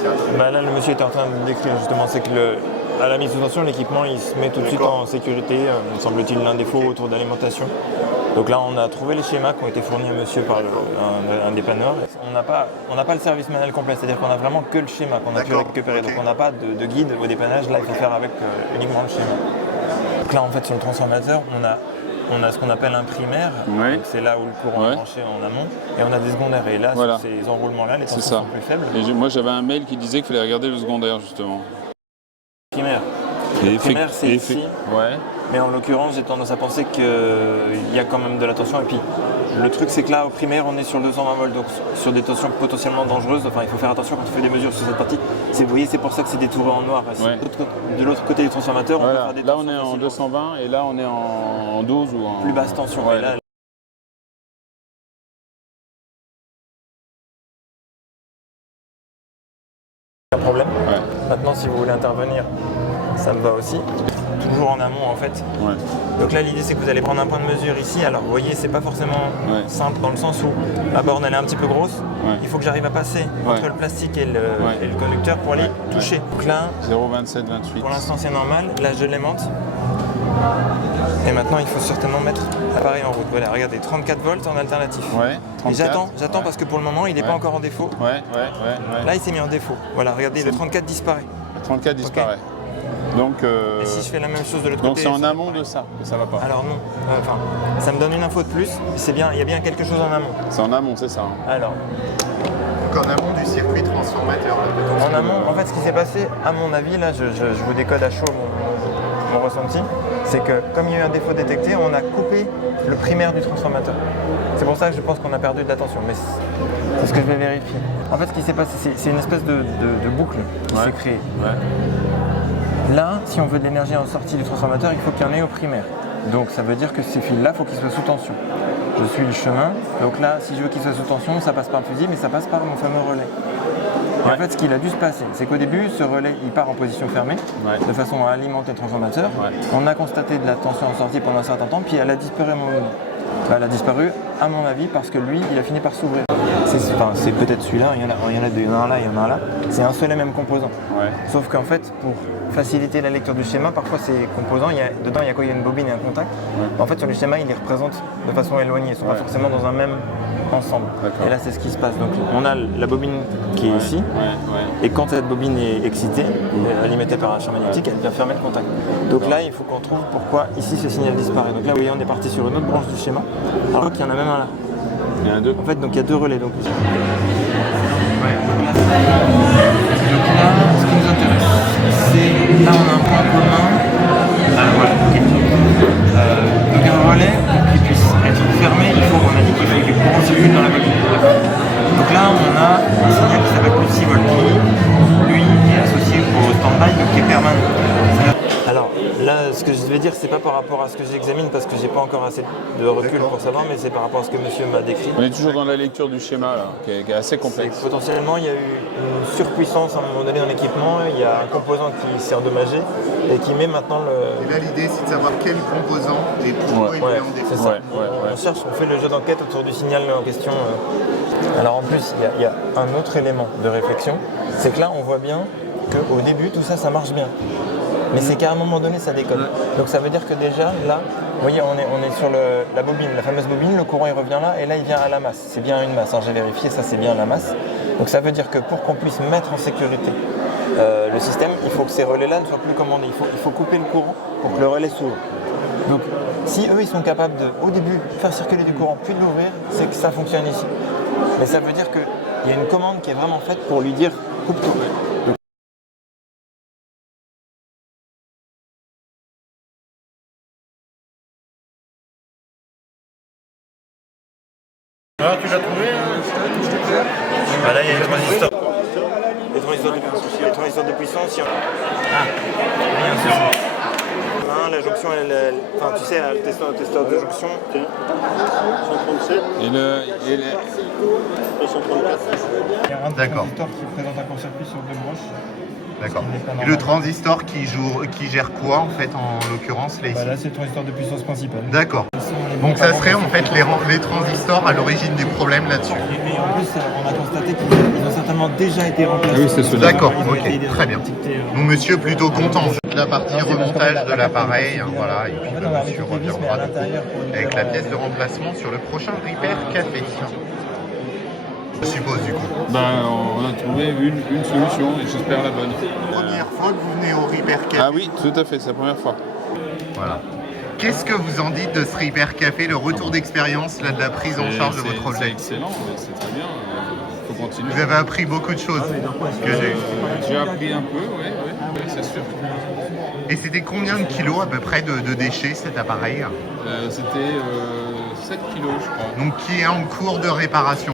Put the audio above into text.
spécial? Bah là, le monsieur était en train de décrire justement, c'est que à la mise sous tension, l'équipement il se met tout de suite en sécurité, me semble-t-il, l'un défaut autour d'alimentation. Donc là, on a trouvé les schémas qui ont été fournis à monsieur par un dépanneur. On n'a pas le service manuel complet, c'est-à-dire qu'on a vraiment que le schéma qu'on a pu récupérer. Donc on n'a pas de guide au dépannage, là il faut faire avec uniquement le schéma. Donc là, en fait, sur le transformateur, on a ce qu'on appelle un primaire, c'est là où le courant est branché en amont, et on a des secondaires. Et là, sur ces enroulements-là, les tensions sont plus faibles. Et moi, j'avais un mail qui disait qu'il fallait regarder le secondaire, justement. Primaire. Le primaire, c'est ici. Mais en l'occurrence, j'ai tendance à penser qu'il y a quand même de la tension. Et puis, le truc, c'est que là, au primaire, on est sur 220 volts, donc sur des tensions potentiellement dangereuses. Enfin, il faut faire attention quand on fait des mesures sur cette partie. Vous voyez, c'est pour ça que c'est détouré en noir. De l'autre côté du transformateur, on peut faire des tensions. Là, on est en 220 et là, on est en 12 ou en... plus basse tension. Et là, un problème. Maintenant, si vous voulez intervenir, ça me va aussi. Toujours en amont en fait. Donc là l'idée c'est que vous allez prendre un point de mesure ici. Alors vous voyez c'est pas forcément simple dans le sens où la borne elle est un petit peu grosse. Il faut que j'arrive à passer entre le plastique et le conducteur pour aller toucher. Donc là 0,27-28. Pour l'instant c'est normal. Là je l'aimante. Et maintenant il faut certainement mettre l'appareil en route. Voilà, regardez, 34 volts en alternatif. 34, et j'attends parce que pour le moment il n'est pas encore en défaut. Là il s'est mis en défaut. Voilà, regardez, le 34 disparaît. Le 34 disparaît. Donc, et si je fais la même chose de l'autre côté... Donc c'est en amont de ça que ça va pas. Alors non, enfin, ça me donne une info de plus, c'est bien, il y a bien quelque chose en amont. C'est en amont, c'est ça. Alors. Donc en amont du circuit transformateur. En amont, en fait ce qui s'est passé, à mon avis, là je vous décode à chaud mon ressenti, c'est que comme il y a eu un défaut détecté, on a coupé le primaire du transformateur. C'est pour ça que je pense qu'on a perdu de la tension, mais c'est ce que je vais vérifier. En fait ce qui s'est passé, c'est une espèce de boucle qui s'est créée. Là, si on veut de l'énergie en sortie du transformateur, il faut qu'il y en ait au primaire. Donc ça veut dire que ces fils-là, il faut qu'ils soient sous tension. Je suis le chemin, donc là, si je veux qu'ils soient sous tension, ça passe par le fusible, mais ça passe par mon fameux relais. Et en fait, ce qu'il a dû se passer, c'est qu'au début, ce relais, il part en position fermée, de façon à alimenter le transformateur. On a constaté de la tension en sortie pendant un certain temps, puis elle a disparu à un moment donné. Elle a disparu, à mon avis, parce que lui, il a fini par s'ouvrir. C'est peut-être celui-là, il y en a deux, il y en a un là, il y en a un là. C'est un seul et même composant. Sauf qu'en fait, pour faciliter la lecture du schéma, parfois ces composants, dedans il y a quoi? Il y a une bobine et un contact. En fait, sur le schéma, ils les représentent de façon éloignée, ils ne sont pas forcément dans un même ensemble. Et là, c'est ce qui se passe. Donc, on a la bobine qui est ici, et quand cette bobine est excitée, alimentée par un champ magnétique, elle vient fermer le contact. Donc là, il faut qu'on trouve pourquoi ici ce signal disparaît. Donc là, vous voyez, on est parti sur une autre branche du schéma, alors qu'il y en a même un là. Il y en a deux. En fait, donc il y a deux relais. Donc là, ce qui nous intéresse, c'est là on a un point commun. Donc un relais, pour qu'il puisse être fermé, on a dit qu'il fallait que le courant circule dans la bobine. Donc là on a un signal qui s'appelle le 6 volts qui, lui, est associé au stand-by, donc qui est permanent. Alors là, ce que je vais dire, c'est pas par rapport à ce que j'examine parce que j'ai pas encore assez de recul pour savoir, mais c'est par rapport à ce que monsieur m'a décrit. On est toujours dans la lecture du schéma là, qui est assez complexe. Potentiellement, il y a eu une surpuissance à un moment donné dans l'équipement, il y a un composant qui s'est endommagé et qui met maintenant le... Et là, l'idée, c'est de savoir quel composant et pourquoi il est en défaut. C'est ça. On cherche, on fait le jeu d'enquête autour du signal en question. Alors en plus, il y a un autre élément de réflexion, c'est que là, on voit bien qu'au début, tout ça, ça marche bien. Mais c'est qu'à un moment donné, ça déconne. Donc ça veut dire que déjà, là, vous voyez, on est sur la bobine, la fameuse bobine, le courant il revient là, et là il vient à la masse. C'est bien une masse, j'ai vérifié, ça c'est bien la masse. Donc ça veut dire que pour qu'on puisse mettre en sécurité le système, il faut que ces relais-là ne soient plus commandés. Il faut couper le courant pour que le relais s'ouvre. Donc si eux, ils sont capables de, au début, faire circuler du courant, puis de l'ouvrir, c'est que ça fonctionne ici. Mais ça veut dire qu'il y a une commande qui est vraiment faite pour lui dire « coupe tout ». Ah, tu l'as trouvé Bah là, il y a les transistors. Les transistors de puissance, il y en a. Ah, il y a un souci. La jonction, enfin, tu sais, le testeur de jonction. 137 et le 234. Il y a un transistor qui présente un court-circuit sur deux broches. D'accord. Et le transistor qui gère quoi en fait en l'occurrence là ici? Là c'est le transistor de puissance principale. D'accord. De toute façon Donc ça serait en fait les transistors à l'origine du problème là-dessus. Et en plus, on a constaté qu'ils ont certainement déjà été remplacés. Ah oui, c'est cela. D'accord, Ils ont été ok, très bien. détectés, Donc monsieur est plutôt content. La partie remontage de l'appareil, hein, voilà, et puis En fait, le on va monsieur mettre des vis, mais reviendra à l'intérieur pour nous avec faire, la pièce de remplacement sur le prochain Repair Café. Je suppose du coup. Ben, on a trouvé une solution et j'espère la bonne. Première fois que vous venez au Repair Café. Ah oui, tout à fait, c'est la première fois. Voilà. Qu'est-ce que vous en dites de ce Repair Café, le retour d'expérience là, de la prise en charge de votre C'est objet? excellent, c'est très bien. Il faut continuer. Vous avez appris beaucoup de choses que j'ai. J'ai appris un peu, oui, c'est sûr. Et c'était combien de kilos à peu près de déchets cet appareil? C'était 7 kilos, je crois. Donc qui est en cours de réparation.